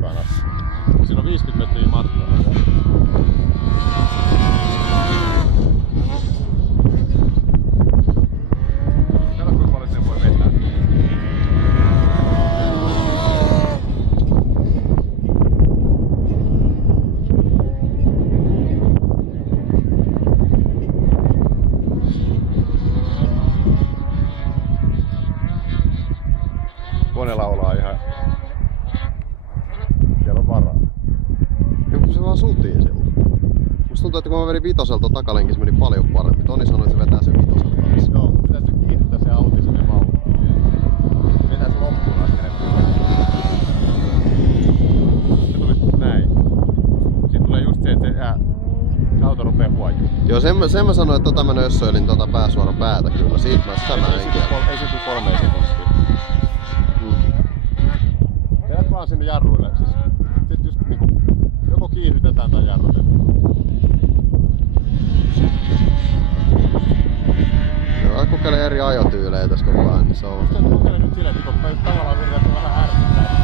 takana. Siinä on 50 metriä matkaa. Kato kuinka paljon sen voi vetää. Kone laulaa ihan. Siellä on varaa. Ja se vaan sutii silloin. Musta tuntuu, että kun mä vedin vitoselta takalenkin, se meni paljon paremmin. Toni sanoi, että se vetää sen vitoselta kanssa. Joo, mutta täytyy kiittää se auki sinne vauhtiin. Vetää se loppuun asti. Se tuli näin. Sitten tulee just se, että se auto rupeaa huojumaan. Joo, sen mä sanoin, että mä nössöilin pääsuoran päätä kyllä. Siitä mä sitä mä en kiellä. Ei se tule 3 sekuntia. Vedät vaan sinne jarruille. Siis, sit just niinku, joko kiihdytetään tai jarrutetaan. Joo, kokeile eri ajotyylejä tässä koko ajan, niin se on. Kokeile nyt silleen, että tavallaan yritetään vähän ärsyttää.